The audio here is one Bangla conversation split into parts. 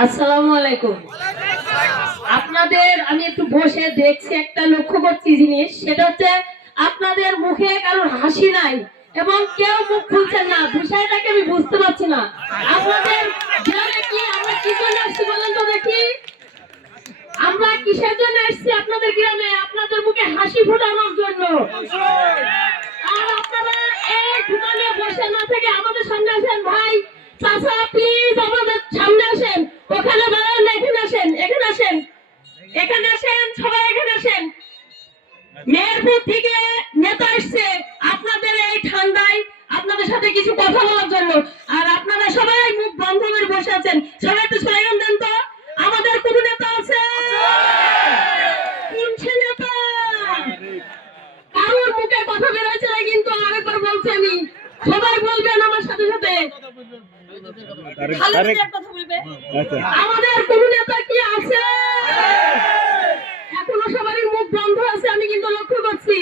আসসালামু আলাইকুম। আপনাদের আমি একটু বসে দেখছি, একটা লক্ষ্য করছি জিনিস, সেটা হচ্ছে আপনাদের মুখে কারোর হাসি নাই এবং কেউ মুখ খুলছেন না। বিষয়টাকে আমি বুঝতে পারছি না। আপনাদের গ্রামে কি আমরা কি জন্য আসছি বলেন তো দেখি? আমরা কিসের জন্য আসছি আপনাদের গ্রামে? আপনাদের মুখে হাসি ফোটানোর জন্য। আর আপনারা এই ঘুমানে বসে না থেকে আমাদের সামনে আসেন। ভাই চাচা প্লিজ আমাদের সামনে আসেন। ওখানে দাঁড়ান না, এখানে আসেন, এখানে আসেন, এখানে আসেন, সবাই এখানে আসেন। মেহেরপুর থেকে নেতা আসছে আপনাদের এই ঠান্ডায় আপনাদের সাথে কিছু কথা বলার জন্য। আর আপনারা সবাই মুখ বন্ধ করে বসে আছেন। সবাই একটু স্লোগান দেন তো। আমাদের কোন নেতা আছে? কোন সে নেতা? কারোর মুখে কথা বের হচ্ছে না, কিন্তু আরেকবার বলছি আমি, সবাই বলবেন আমার সাথে সাথে। কথা বলবে। আমাদের কোন নেতা কি আছে? এখনো সবারই মুখ বন্ধ আছে, আমি কিন্তু লক্ষ্য করছি।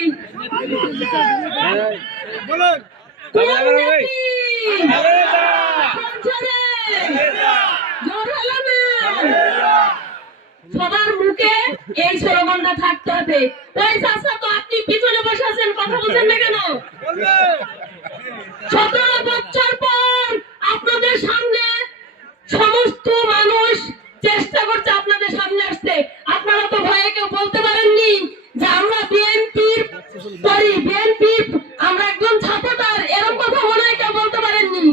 সবার মুখে এই স্লোগানটা থাকতে হবে। ওই চাচা তো আপনি পিছনে বসে আছেন, কথা বলছেন না কেন? 17 বছর পর আপনাদের সামনে সমস্ত মানুষ চেষ্টা করছে আপনাদের সামনে আসতে। আপনারা তো ভয়ে কেউ বলতে পারেননি যে আমরা বিএনপির করি, বিএনপি আমরা একজন ছাত্রটার, এরকম কথা মনে হয় কেউ বলতে পারেননি।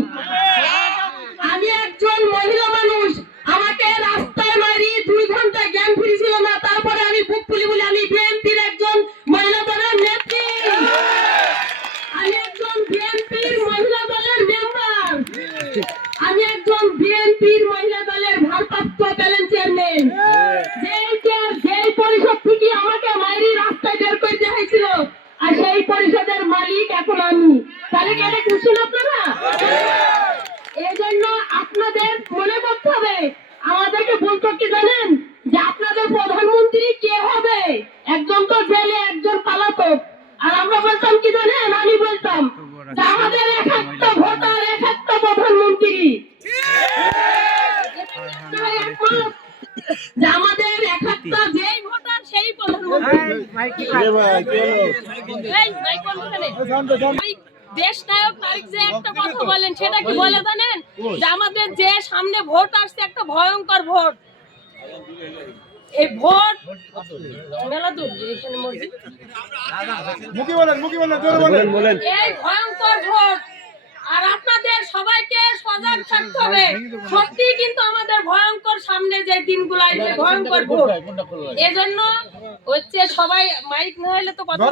আমি একজন মহিলা মানুষ, আমাকে রাস্তায় মারি 2 ঘন্টা জ্ঞান ফিরেছিল না, তারপরে আমি বুক ফুলি বলি আমি বিএনপির একজন মহিলা দলের নেত্রী, আমি একজন বিএনপির মহিলা দলের মেম্বার, আমি একজন বিএনপির মহিলা দলের ভারপ্রাপ্ত প্যানেল চেয়ারম্যান। যেই পরিষদ থেকে আমাকে মাইরি রাস্তায় বের করে দেওয়া হয়েছিল, আর সেই পরিষদের মালিক এখন আমি। তাহলে কি এটা খুশি না আপনারা? এই জন্য আপনাদের মনে করতে হবে। আমাদেরকে বলতো কি জানেন, যে আপনাদের প্রধানমন্ত্রী কে হবে? একজন তো জেলে, একজন পলাতক। আর আমরা বলতাম কি জানেন, আমি বলতাম যে আমাদের এক একটা ভোটার, এক একটা প্রধানমন্ত্রী। যে আমাদের এক একটা যেই ভোটার সেই প্রধানমন্ত্রী। দেশ নায়ক তারিখ যে একটা কথা বলেন, সেটা কি বলে জানেন? যে আমাদের যে সামনে ভোট আসছে, একটা ভয়ঙ্কর ভোট। এই ভোট মেলা দূর, এখানে মসজিদ, এই ভয়ঙ্কর ভোট। আর আপনাদের সবাইকে সজাগ থাকতে হবে। সত্যি কিন্তু আমাদের ভয়ঙ্কর সামনে যে দিনগুলো আসবে, ভয়ঙ্কর ভোট। এজন্য হচ্ছে সবাই মাইক না হলে তো কথা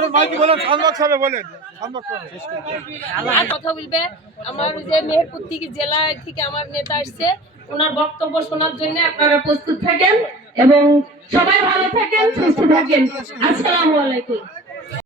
বলবে। আমার যে মেহেরপুর থেকে জেলা থেকে আমার নেতা আসছে, ওনার বক্তব্য শোনার জন্য আপনারা প্রস্তুত থাকেন এবং সবাই ভালো থাকেন, সুস্থ থাকেন। আসসালামু আলাইকুম।